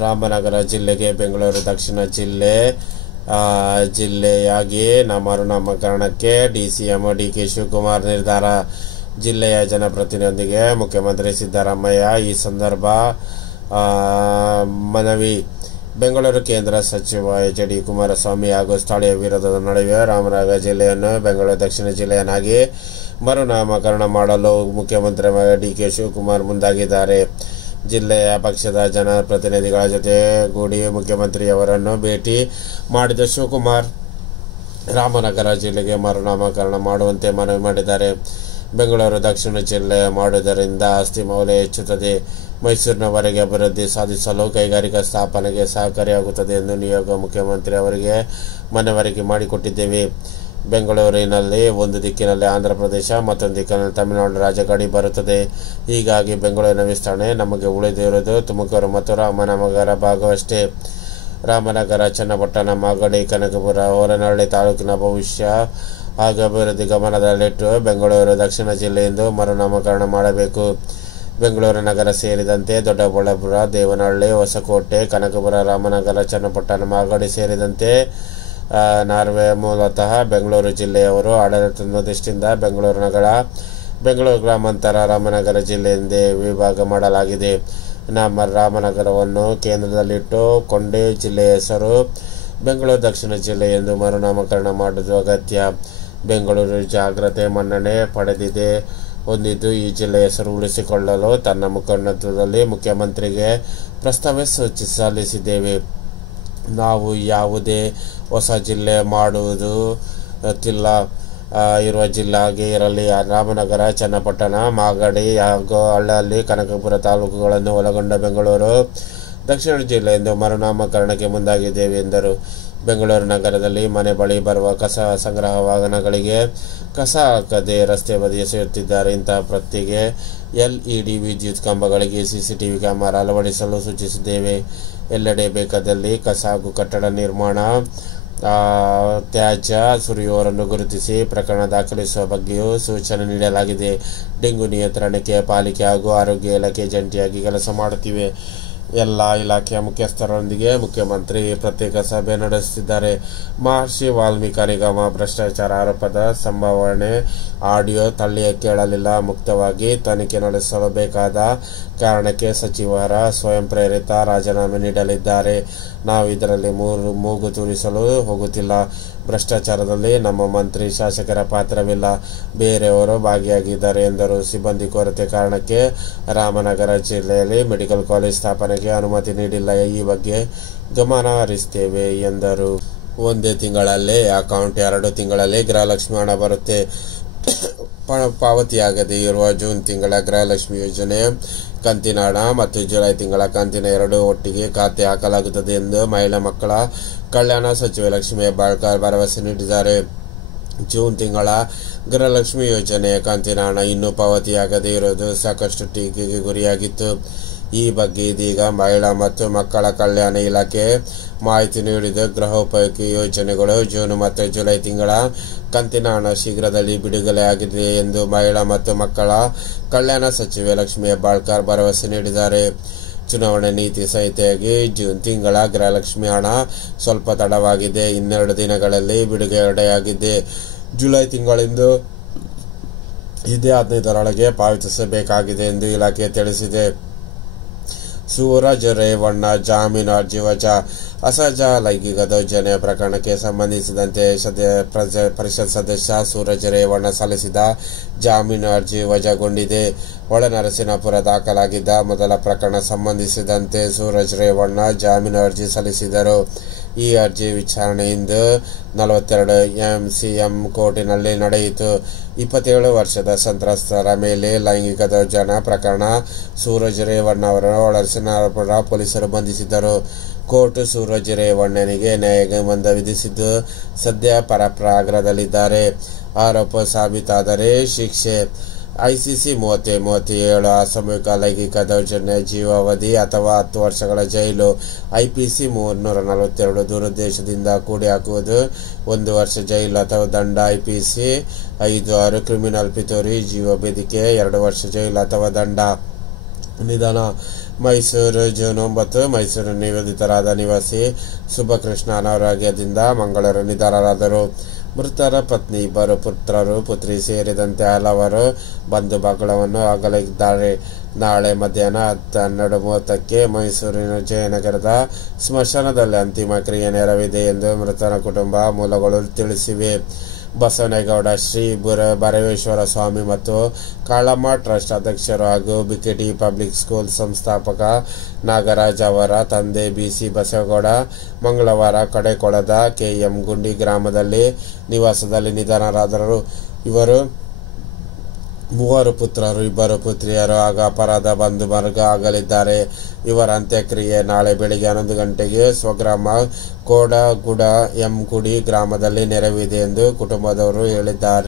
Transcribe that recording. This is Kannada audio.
ರಾಮನಗರ ಜಿಲ್ಲೆಗೆ ಬೆಂಗಳೂರು ದಕ್ಷಿಣ ಜಿಲ್ಲೆಯಾಗಿ ಮರುನಾಮಕರಣಕ್ಕೆ ಡಿಸಿಎಂ ಡಿಕೆ ಶಿವಕುಮಾರ್ ನಿರ್ಧಾರ. ಜಿಲ್ಲೆಯ ಜನಪ್ರತಿನಿಧಿಯೊಂದಿಗೆ ಮುಖ್ಯಮಂತ್ರಿ ಸಿದ್ದರಾಮಯ್ಯ ಈ ಸಂದರ್ಭ ಮನವಿ. ಬೆಂಗಳೂರು ಕೇಂದ್ರ ಸಚಿವ ಎಚ್.ಡಿ. ಕುಮಾರಸ್ವಾಮಿ ಹಾಗೂ ಸ್ಥಳೀಯ ವಿರೋಧದ ನಡುವೆ ರಾಮನಗರ ಜಿಲ್ಲೆಯನ್ನು ಬೆಂಗಳೂರು ದಕ್ಷಿಣ ಜಿಲ್ಲೆಯನ್ನಾಗಿ ಮರುನಾಮಕರಣ ಮಾಡಲು ಮುಖ್ಯಮಂತ್ರಿ ಡಿಕೆ ಶಿವಕುಮಾರ್ ಮುಂದಾಗಿದ್ದಾರೆ. ಜಿಲ್ಲೆಯ ಪಕ್ಷದ ಜನಪ್ರತಿನಿಧಿಗಳ ಜೊತೆಗೂಡಿ ಮುಖ್ಯಮಂತ್ರಿಯವರನ್ನು ಭೇಟಿ ಮಾಡಿದ ಶಿವಕುಮಾರ್ ರಾಮನಗರ ಜಿಲ್ಲೆಗೆ ಮರುನಾಮಕರಣ ಮಾಡುವಂತೆ ಮನವಿ ಮಾಡಿದ್ದಾರೆ. ಬೆಂಗಳೂರು ದಕ್ಷಿಣ ಜಿಲ್ಲೆ ಮಾಡುವುದರಿಂದ ಆಸ್ತಿ ಮೌಲ್ಯ ಹೆಚ್ಚುತ್ತದೆ. ಮೈಸೂರಿನವರೆಗೆ ಅಭಿವೃದ್ಧಿ ಸಾಧಿಸಲು ಕೈಗಾರಿಕಾ ಸ್ಥಾಪನೆಗೆ ಸಹಕಾರಿಯಾಗುತ್ತದೆ ಎಂದು ನಿಯೋಗ ಮುಖ್ಯಮಂತ್ರಿ ಅವರಿಗೆ ಮನವರಿಕೆ ಮಾಡಿಕೊಟ್ಟಿದ್ದೇವೆ. ಬೆಂಗಳೂರಿನಲ್ಲಿ ಒಂದು ದಿಕ್ಕಿನಲ್ಲಿ ಆಂಧ್ರಪ್ರದೇಶ, ಮತ್ತೊಂದು ದಿಕ್ಕಿನಲ್ಲಿ ತಮಿಳುನಾಡು ರಾಜ್ಯ ಗಡಿ ಬರುತ್ತದೆ. ಹೀಗಾಗಿ ಬೆಂಗಳೂರಿನ ವಿಸ್ತರಣೆ ನಮಗೆ ಉಳಿದಿರುವುದು ತುಮಕೂರು ಮತ್ತು ರಾಮನಗರ ಭಾಗವಷ್ಟೇ. ರಾಮನಗರ, ಚನ್ನಪಟ್ಟಣ, ಮಾಗಡಿ, ಕನಕಪುರ, ಹೊರನಹಳ್ಳಿ ತಾಲೂಕಿನ ಭವಿಷ್ಯ ಹಾಗೂ ಅಭಿವೃದ್ಧಿ ಗಮನದಲ್ಲಿಟ್ಟು ಬೆಂಗಳೂರು ದಕ್ಷಿಣ ಜಿಲ್ಲೆ ಎಂದು ಮರುನಾಮಕರಣ ಮಾಡಬೇಕು. ಬೆಂಗಳೂರು ನಗರ ಸೇರಿದಂತೆ ದೊಡ್ಡಬಳ್ಳಾಪುರ, ದೇವನಹಳ್ಳಿ, ಹೊಸಕೋಟೆ, ಕನಕಪುರ, ರಾಮನಗರ, ಚನ್ನಪಟ್ಟಣ, ಮಾಗಡಿ ಸೇರಿದಂತೆ ನಾರ್ವೆ ಮೂಲತಃ ಬೆಂಗಳೂರು ಜಿಲ್ಲೆಯವರು ಆಡಳಿತದ ದೃಷ್ಟಿಯಿಂದ ಬೆಂಗಳೂರು ಗ್ರಾಮಾಂತರ ರಾಮನಗರ ಜಿಲ್ಲೆ ಎಂದೇ ವಿಭಾಗ ಮಾಡಲಾಗಿದೆ. ರಾಮನಗರವನ್ನು ಕೇಂದ್ರದಲ್ಲಿಟ್ಟು ಕೊಂಡೇ ಜಿಲ್ಲೆಯ ಹೆಸರು ಬೆಂಗಳೂರು ದಕ್ಷಿಣ ಜಿಲ್ಲೆ ಎಂದು ಮರುನಾಮಕರಣ ಮಾಡುವುದು ಅಗತ್ಯ. ಬೆಂಗಳೂರು ಜಾಗ್ರತೆ ಮನ್ನಣೆ ಹೊಂದಿದ್ದು ಈ ಜಿಲ್ಲೆ ಹೆಸರು ಉಳಿಸಿಕೊಳ್ಳಲು ತನ್ನ ಮುಖಂಡತ್ವದಲ್ಲಿ ಮುಖ್ಯಮಂತ್ರಿಗೆ ಪ್ರಸ್ತಾವ ಸಲ್ಲಿಸಿದ್ದೇವೆ. ನಾವು ಯಾವುದೇ ಹೊಸ ಜಿಲ್ಲೆ ಮಾಡುವುದಿಲ್ಲ. ಇರುವ ಜಿಲ್ಲೆ ಹಾಗೆ ಇರಲಿ. ರಾಮನಗರ, ಚನ್ನಪಟ್ಟಣ, ಮಾಗಡಿ ಹಾಗೂ ಹಳ್ಳಿ, ಕನಕಪುರ ತಾಲೂಕುಗಳನ್ನು ಒಳಗೊಂಡ ಬೆಂಗಳೂರು ದಕ್ಷಿಣ ಜಿಲ್ಲೆ ಎಂದು ಮರುನಾಮಕರಣಕ್ಕೆ ಮುಂದಾಗಿದ್ದೇವೆ ಎಂದರು. ಬೆಂಗಳೂರು ನಗರದಲ್ಲಿ ಮನೆ ಬಳಿ ಬರುವ ಕಸ ಸಂಗ್ರಹ ವಾಹನಗಳಿಗೆ ಕಸ ಹಾಕದೆ ರಸ್ತೆ ಬದಿ ಎಸೆಯುತ್ತಿದ್ದಾರೆ. ಇಂತಹ ಪ್ರತಿಗೆ ಎಲ್ಇಡಿ ವಿದ್ಯುತ್ ಕಂಬಗಳಿಗೆ ಸಿಸಿಟಿವಿ ಕ್ಯಾಮೆರಾ ಅಳವಡಿಸಲು ಸೂಚಿಸಿದ್ದೇವೆ. ಎಲ್ಲೆಡೆ ಬೇಕಾದಲ್ಲಿ ಕಸ ಹಾಗೂ ಕಟ್ಟಡ ನಿರ್ಮಾಣ ತ್ಯಾಜ್ಯ ಸುರಿಯುವವರನ್ನು ಗುರುತಿಸಿ ಪ್ರಕರಣ ದಾಖಲಿಸುವ ಬಗ್ಗೆಯೂ ಸೂಚನೆ ನೀಡಲಾಗಿದೆ. ಡೆಂಗು ನಿಯಂತ್ರಣಕ್ಕೆ ಪಾಲಿಕೆ ಹಾಗೂ ಆರೋಗ್ಯ ಇಲಾಖೆ ಜಂಟಿಯಾಗಿ ಕೆಲಸ ಮಾಡುತ್ತಿವೆ. ಎಲ್ಲ ಇಲಾಖೆಯ ಮುಖ್ಯಸ್ಥರೊಂದಿಗೆ ಮುಖ್ಯಮಂತ್ರಿ ಪ್ರತ್ಯೇಕ ಸಭೆ ನಡೆಸುತ್ತಿದ್ದಾರೆ. ಮಹರ್ಷಿ ವಾಲ್ಮೀಕಿ ನಿಗಮ ಭ್ರಷ್ಟಾಚಾರ ಆರೋಪದ ಸಂಭಾವನೆ ಆಡಿಯೋ ತಳ್ಳಿ ಕೇಳಲಿಲ್ಲ. ಮುಕ್ತವಾಗಿ ತನಿಖೆ ನಡೆಸಲು ಬೇಕಾದ ಕಾರಣಕ್ಕೆ ಸಚಿವರ ಸ್ವಯಂ ಪ್ರೇರಿತ ರಾಜೀನಾಮೆ ನೀಡಲಿದ್ದಾರೆ. ನಾವು ಇದರಲ್ಲಿ ಮೂಗು ತೂರಿಸಲು ಹೋಗುತ್ತಿಲ್ಲ. ಭ್ರಷ್ಟಾಚಾರದಲ್ಲಿ ನಮ್ಮ ಮಂತ್ರಿ, ಶಾಸಕರ ಪಾತ್ರವಿಲ್ಲ, ಬೇರೆಯವರು ಭಾಗಿಯಾಗಿದ್ದಾರೆ ಎಂದರು. ಸಿಬ್ಬಂದಿ ಕೊರತೆ ಕಾರಣಕ್ಕೆ ರಾಮನಗರ ಜಿಲ್ಲೆಯಲ್ಲಿ ಮೆಡಿಕಲ್ ಕಾಲೇಜ್ ಸ್ಥಾಪನೆಗೆ ಅನುಮತಿ ನೀಡಿಲ್ಲ. ಈ ಬಗ್ಗೆ ಗಮನ ಹರಿಸುತ್ತೇವೆ ಎಂದರು. ಒಂದೇ ತಿಂಗಳಲ್ಲಿ ಅಕೌಂಟ್, 2 ತಿಂಗಳಲ್ಲಿ ಗೃಹಲಕ್ಷ್ಮಿ ಹಣ ಬರುತ್ತೆ. ಪಾವತಿಯಾಗದೇ ಇರುವ ಜೂನ್ ತಿಂಗಳ ಗೃಹಲಕ್ಷ್ಮಿ ಯೋಜನೆ ಕಂತಿನ ಹಣ ಮತ್ತು ಜುಲೈ ತಿಂಗಳ ಕಂತಿನ 2 ಒಟ್ಟಿಗೆ ಖಾತೆ ಹಾಕಲಾಗುತ್ತದೆ ಎಂದು ಮಹಿಳಾ ಮಕ್ಕಳ ಕಲ್ಯಾಣ ಸಚಿವೆ ಲಕ್ಷ್ಮೀ ಹೆಬ್ಬಾಳ್ಕರ್ ಭರವಸೆ ನೀಡಿದ್ದಾರೆ. ಜೂನ್ ತಿಂಗಳ ಗೃಹಲಕ್ಷ್ಮಿ ಯೋಜನೆಯ ಕಂತಿನ ಹಣ ಇನ್ನೂ ಪಾವತಿಯಾಗದೇ ಇರುವುದು ಸಾಕಷ್ಟು ಟೀಕೆಗೆ ಗುರಿಯಾಗಿತ್ತು. ಈ ಬಗ್ಗೆ ಇದೀಗ ಮಹಿಳಾ ಮತ್ತು ಮಕ್ಕಳ ಕಲ್ಯಾಣ ಇಲಾಖೆ ಮಾಹಿತಿ ನೀಡಿದ್ದು, ಗೃಹೋಪಯೋಗಿ ಯೋಜನೆಗಳು ಜೂನ್ ಮತ್ತು ಜುಲೈ ತಿಂಗಳ ಕಂತಿನ ಹಣ ಶೀಘ್ರದಲ್ಲಿ ಬಿಡುಗಡೆಯಾಗಿದೆ ಎಂದು ಮಹಿಳಾ ಮತ್ತು ಮಕ್ಕಳ ಕಲ್ಯಾಣ ಸಚಿವೆ ಲಕ್ಷ್ಮೀ ಹೆಬ್ಬಾಳ್ಕರ್ ಭರವಸೆ ನೀಡಿದ್ದಾರೆ. ಚುನಾವಣೆ ನೀತಿ ಸಂಹಿತೆಯಾಗಿ ಜೂನ್ ತಿಂಗಳ ಗೃಹಲಕ್ಷ್ಮಿ ಹಣ ಸ್ವಲ್ಪ ತಡವಾಗಿದೆ. 12 ದಿನಗಳಲ್ಲಿ ಬಿಡುಗಡೆಯಾಗಿದೆ. ಜುಲೈ ತಿಂಗಳಿಂದ ಇದೇ 15ರೊಳಗೆ ಪಾವತಿಸಬೇಕಾಗಿದೆ ಎಂದು ಇಲಾಖೆ ತಿಳಿಸಿದೆ. ಸೂರಜ್ ರೇವಣ್ಣ ಜಾಮೀನು ಅರ್ಜಿ ವಜಾ. ಅಸಹಜ ಲೈಂಗಿಕ ದೌರ್ಜನ್ಯ ಪ್ರಕರಣಕ್ಕೆ ಸಂಬಂಧಿಸಿದಂತೆ ಪರಿಷತ್ ಸದಸ್ಯ ಸೂರಜ್ ರೇವಣ್ಣ ಸಲ್ಲಿಸಿದ ಜಾಮೀನು ಅರ್ಜಿ ವಜಾಗೊಂಡಿದೆ. ಹೊಳೆನರಸೀಪುರ ದಾಖಲಾಗಿದ್ದ ಮೊದಲ ಪ್ರಕರಣ ಸಂಬಂಧಿಸಿದಂತೆ ಸೂರಜ್ ರೇವಣ್ಣ ಜಾಮೀನು ಅರ್ಜಿ ಸಲ್ಲಿಸಿದರು. ಈ ಅರ್ಜಿ ವಿಚಾರಣೆ ಇಂದು 42 MCM ಕೋರ್ಟಿನಲ್ಲಿ ನಡೆಯಿತು. 27 ವರ್ಷದ ಸಂತ್ರಸ್ತರ ಮೇಲೆ ಲೈಂಗಿಕ ದೌರ್ಜನ್ಯ ಪ್ರಕರಣ ಸೂರಜ್ ರೇವಣ್ಣ ಅವರನ್ನು ಹೊಳೆನರಸೀಪುರ ಪೊಲೀಸರು ಬಂಧಿಸಿದ್ದರು. ಕೋರ್ಟ್ ಸೂರಜ್ ರೇವಣ್ಣನಿಗೆ ನ್ಯಾಯಾಂಗ ವಿಧಿಸಿದ್ದು, ಸದ್ಯ ಪರಪ್ರಾಗ್ರಹದಲ್ಲಿದ್ದಾರೆ. ಆರೋಪ ಸಾಬೀತಾದರೆ ಶಿಕ್ಷೆ. ಐಸಿಸಿ 30-37 ಅಸಾಮೂಹಿಕ ಲೈಂಗಿಕ ದೌರ್ಜನ್ಯ ಜೀವಾವಧಿ ಅಥವಾ 10 ವರ್ಷಗಳ ಜೈಲು. ಐಪಿಸಿ 342 ದುರುದ್ದೇಶದಿಂದ ಕೂಡಿ ಹಾಕುವುದು 1 ವರ್ಷ ಜೈಲು ಅಥವಾ ದಂಡ. ಐಪಿಸಿ 5-6 ಕ್ರಿಮಿನಲ್ ಪಿತೂರಿ ಜೀವ ಬೇದಿಕೆ 2 ವರ್ಷ ಜೈಲು ಅಥವಾ ದಂಡ. ನಿಧನ. ಮೈಸೂರು ಜೂನ್ 9 ಮೈಸೂರು ನಿವೇದಿತರಾದ ನಿವಾಸಿ ಸುಬ್ಬಕೃಷ್ಣ ಅನಾರೋಗ್ಯದಿಂದ ಮಂಗಳವಾರ ನಿಧನರಾದರು. ಮೃತರ ಪತ್ನಿ, ಇಬ್ಬರು ಪುತ್ರರು, ಪುತ್ರಿ ಸೇರಿದಂತೆ ಹಲವರು ಬಂಧು ಬಳಗವನ್ನು ಅಗಲಿದ್ದಾರೆ. ನಾಳೆ ಮಧ್ಯಾಹ್ನ 12:30ಕ್ಕೆ ಮೈಸೂರಿನ ಜಯನಗರದ ಸ್ಮಶಾನದಲ್ಲಿ ಅಂತಿಮ ಕ್ರಿಯೆ ನೆರವಿದೆ ಎಂದು ಮೃತರ ಕುಟುಂಬ ಮೂಲಗಳು ತಿಳಿಸಿವೆ. ಬಸವನಗೌಡ ಶ್ರೀ ಭೈರವೇಶ್ವರ ಸ್ವಾಮಿ ಮತ್ತು ಕಾಳಮ್ಮ ಟ್ರಸ್ಟ್ ಅಧ್ಯಕ್ಷರು ಹಾಗೂ ಬಿಕೆಟಿ ಪಬ್ಲಿಕ್ ಸ್ಕೂಲ್ ಸಂಸ್ಥಾಪಕ ನಾಗರಾಜ್ ಅವರ ತಂದೆ ಬಿಸಿ ಬಸವಗೌಡ ಮಂಗಳವಾರ ಕಡೆಕೊಳದ ಕೆಎಂ ಗುಂಡಿ ಗ್ರಾಮದಲ್ಲಿ ನಿವಾಸದಲ್ಲಿ ನಿಧನರಾದರು. ಇವರು 3 ಪುತ್ರರು, 2 ಪುತ್ರಿಯರು ಹಾಗೂ ಅಪರಾಧ ಬಂಧು ವರ್ಗ ಆಗಲಿದ್ದಾರೆ. ಇವರ ಅಂತ್ಯಕ್ರಿಯೆ ನಾಳೆ ಬೆಳಿಗ್ಗೆ 11 ಗಂಟೆಗೆ ಸ್ವಗ್ರಾಮ ಕೋಡಗುಡ ಎಂ ಗುಡಿ ಗ್ರಾಮದಲ್ಲಿ ನೆರವಿದೆ ಎಂದು ಕುಟುಂಬದವರು ಹೇಳಿದ್ದಾರೆ.